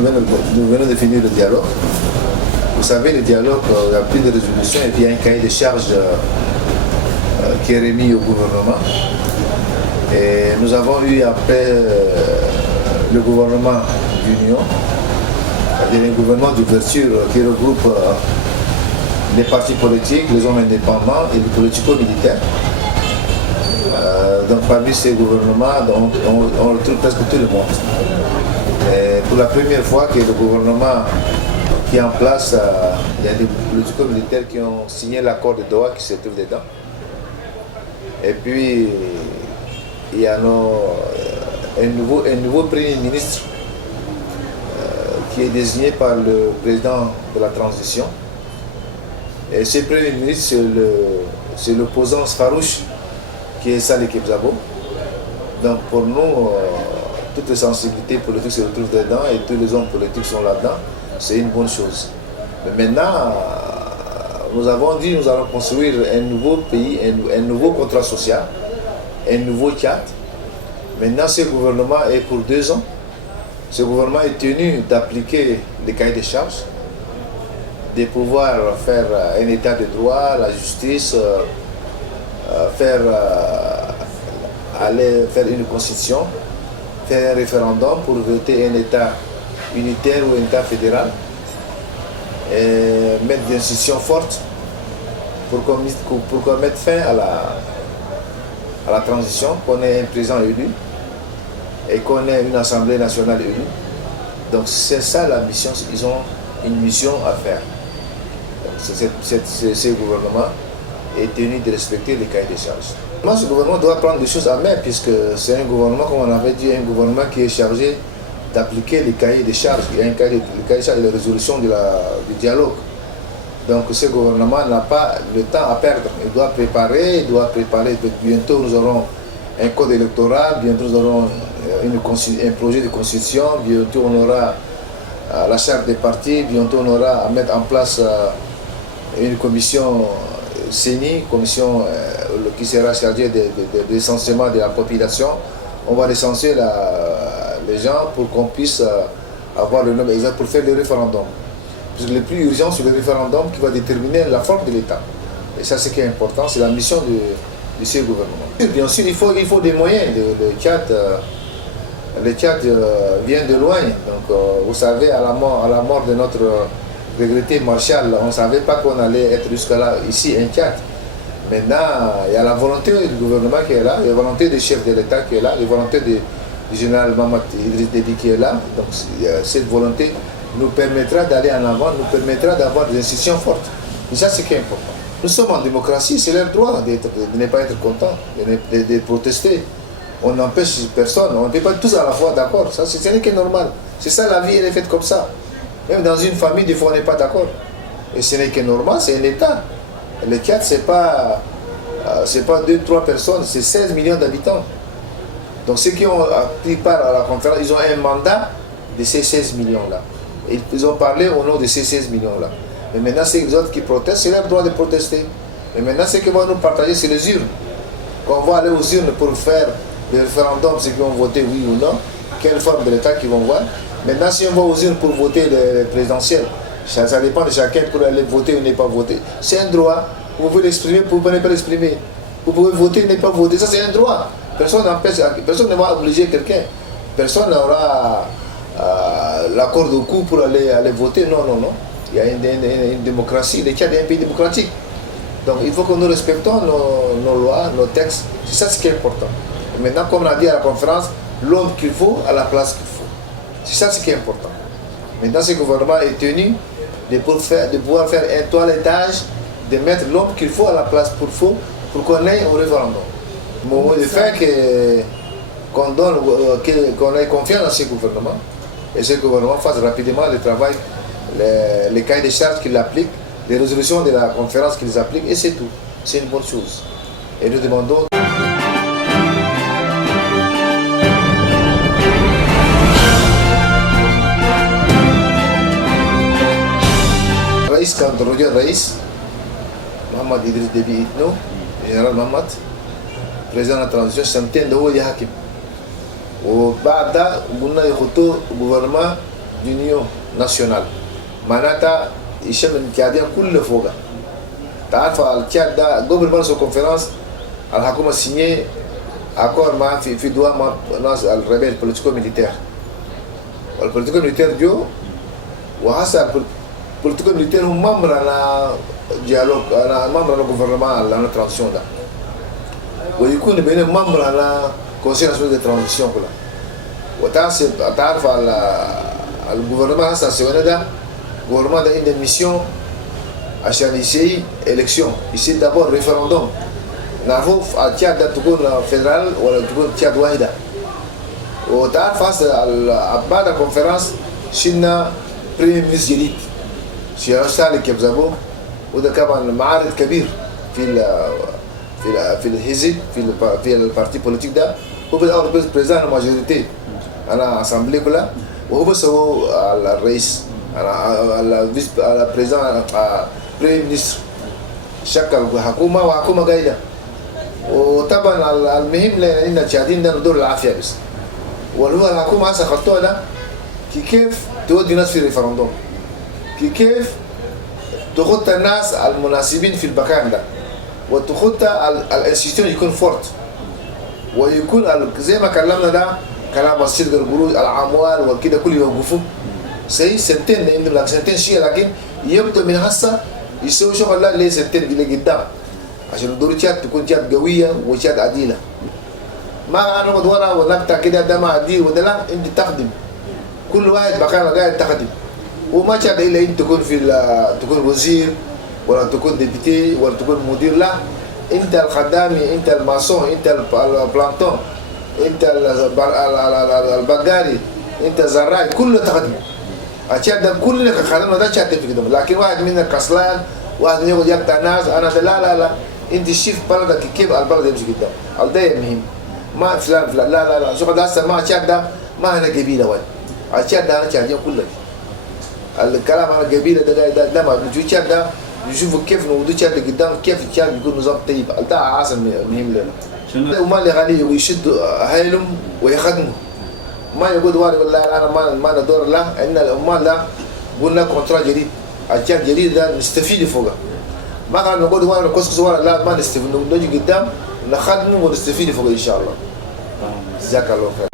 nous venons de finir le dialogue. Vous savez, le dialogue, il n'y a plus de résolution et puis il y a un cahier de charges qui est remis au gouvernement. Et nous avons eu après le gouvernement d'union, c'est-à-dire un gouvernement d'ouverture qui regroupe les partis politiques, les hommes indépendants et les politico-militaires. Donc parmi ces gouvernements, on retrouve presque tout le monde. Et pour la première fois que le gouvernement qui est en place, il y a des politico-militaires qui ont signé l'accord de Doha qui se trouve dedans. Et puis, il y a un nouveau Premier ministre qui est désigné par le président de la transition. Et ce Premier ministre, c'est l'opposant farouche qui est Saleh Kebzabo. Donc pour nous, toutes les sensibilités politiques se retrouvent dedans et tous les hommes politiques sont là-dedans. C'est une bonne chose. Mais maintenant, nous avons dit que nous allons construire un nouveau pays, un nouveau contrat social, un nouveau Tchad. Maintenant, ce gouvernement est pour 2 ans. Ce gouvernement est tenu d'appliquer les cahiers de charges, de pouvoir faire un état de droit, la justice, aller faire une constitution, faire un référendum pour voter un état unitaire ou un état fédéral, et mettre des institutions fortes pour mettre fin à la transition, qu'on ait un président élu et qu'on ait une assemblée nationale élue. Donc c'est ça la mission, ils ont une mission à faire. Ce gouvernement est tenu de respecter les cahiers de charges. Moi, ce gouvernement doit prendre des choses à main puisque c'est un gouvernement, comme on avait dit, un gouvernement qui est chargé d'appliquer les cahiers de charges. Il y a un cahier de charges de résolution du dialogue. Donc ce gouvernement n'a pas le temps à perdre. Il doit préparer. Bientôt nous aurons un code électoral, bientôt nous aurons un projet de constitution, bientôt on aura la charte des partis, bientôt on aura à mettre en place une commission CENI, commission qui sera chargée de l'essentiellement de la population. On va recenser les gens pour qu'on puisse avoir le nombre exact pour faire le référendum. Parce que le plus urgent, c'est le référendum qui va déterminer la forme de l'État. Et ça, c'est ce qui est important, c'est la mission de ce gouvernement. Bien sûr, il faut des moyens. Le Tchad vient de loin. Donc, vous savez, à la mort de notre regretté Marshall, on ne savait pas qu'on allait être jusqu'à là, ici, un Tchad. Maintenant, il y a la volonté du gouvernement qui est là, la volonté des chefs de l'État qui est là, la volonté du général Mahamat Idriss Déby qui est là. Donc, cette volonté nous permettra d'aller en avant, nous permettra d'avoir des institutions fortes. Et ça, c'est ce qui est important. Nous sommes en démocratie, c'est leur droit de ne pas être content, de protester. On n'empêche personne, on ne peut pas tous à la fois d'accord. Ça, ce n'est que normal. C'est ça, la vie, elle est faite comme ça. Même dans une famille, des fois, on n'est pas d'accord. Et ce n'est que normal, c'est un État. Le Tchad, ce n'est pas 2-3 personnes, c'est 16 millions d'habitants. Donc ceux qui ont pris part à la conférence, ils ont un mandat de ces 16 millions-là. Ils ont parlé au nom de ces 16 millions-là. Mais maintenant, ces autres qui protestent, c'est leur droit de protester. Mais maintenant, ce qu'ils vont nous partager, c'est les urnes. Quand on va aller aux urnes pour faire le référendum, ceux qui vont voter oui ou non, quelle forme de l'État qu'ils vont voir. Maintenant, si on va aux urnes pour voter le présidentiel, ça dépend de chacun pour aller voter ou ne pas voter. C'est un droit. Vous pouvez l'exprimer, vous pouvez ne pas l'exprimer. Vous pouvez voter ou ne pas voter. Ça, c'est un droit. Personne ne va obliger quelqu'un. Personne n'aura l'accord de coup pour aller voter. Non, non, non. Il y a une démocratie. Le Tchad est un pays démocratique. Donc, il faut que nous respectons nos lois, nos textes. C'est ça ce qui est important. Et maintenant, comme on a dit à la conférence, l'homme qu'il faut à la place qu'il faut. C'est ça ce qui est important. Maintenant, ce gouvernement est tenu de pouvoir faire un toilettage, de mettre l'homme qu'il faut à la place pour qu'on ait un référendum. Moment de faire qu'on ait confiance dans ce gouvernement et ce gouvernement fasse rapidement le travail, les cahiers de charges qu'il applique, les résolutions de la conférence qu'ils appliquent, et c'est tout. C'est une bonne chose. Et nous demandons. Quand on regarde Raïs, Mahamat Idriss Déby Itno, général Mahamat, président de la transition, s'entend de haut Hakim. Au Bada, le gouvernement d'union nationale معناتها يشمل التشاديين كل فوقها. تعرف التشاد ده قبل ما نسوي كونفرنس الحكومه سينيه اكور مع في دوا مع ناس الريبيل بوليتيكو ميليتير والبوليتيكو ميليتير جو وهسه البوليتيكو ميليتير هم ممبر على ديالوج انا ممبر على غوفرنمان على ترانزيشن ده ويكون بين ممبر على كونسيل ناسيونال دي ترانزيشن كلها. وتعرف على الغوفرنمان هسه سوينا ده غوفرنمان ده عنده ميسيون عشان يسوي الكسيون يصير دابور ريفرندوم نعرفوا التشاد ده تكون فيدرال ولا تكون تشاد واحده. وتعرف هسه بعد الكونفرنس شلنا بريمير مينيستر جديد سيارة سالك يبزابو وده كمان معارض كبير في الحزب في البارتي بوليتيك ده. هو بالأول بريزان ماجوريتي أنا أسامبلي كلها وهو بس هو الرئيس أنا البريزان بريمير مينيستر شكل حكومة وحكومة قايدة. وطبعا المهم لنا تشادين ده ندور العافية بس واللي هو الحكومة هسه خطوها ده كيف تودي ناس في ريفرندوم كيف تخط الناس المناسبين في المكان ده وتخط الانستيتيوشن يكون فورت ويكون زي ما كلمنا ده كلام الصدق القروض الاموال وكده كله يوقفوا زي سنتين عندهم سنتين شيء لكن يبدو من هسه يسوي شغل لا ليه سنتين اللي قدام عشان الدور تشاد تكون تشاد قويه وتشاد عديله. ما انا ورا ونبتة كده ده ما عديل وده لا انت تخدم كل واحد مكان قاعد تخدم وما تشاد الا انت تكون تكون وزير ولا تكون ديبيتي ولا تكون مدير. لا انت الخدامي انت الماسون انت البلانتون انت البقاري انت الزراعي كله تخدم. التشاد ده كلنا كخدمنا ده تشاد في كده لكن واحد منا كسلان واحد يقعد يقطع الناس انا لا انت شوف بلدك كيف البلد يمشي قدام ده مهم ما فلان لا شوف ده هسه ما تشاد ده ما انا قبيله واحد التشاد ده انا تشادين كلنا الكلام على قبيله ده ما بيجي تشاد ده يشوفوا كيف نودو تشاد قدام كيف التشاد بيكون نظام طيب ده عاصم مهم لنا. وما اللي غالي ويشدوا هايلهم ويخدموا ما يقول واري والله انا ما ندور له ان الامال ده قلنا كونترا جديد التشاد جديد ده نستفيد فوقه ما كان نقول واري كوسكس ولا لا ما نستفيد نجي قدام نخدمه ونستفيد فوقه ان شاء الله. جزاك الله خير.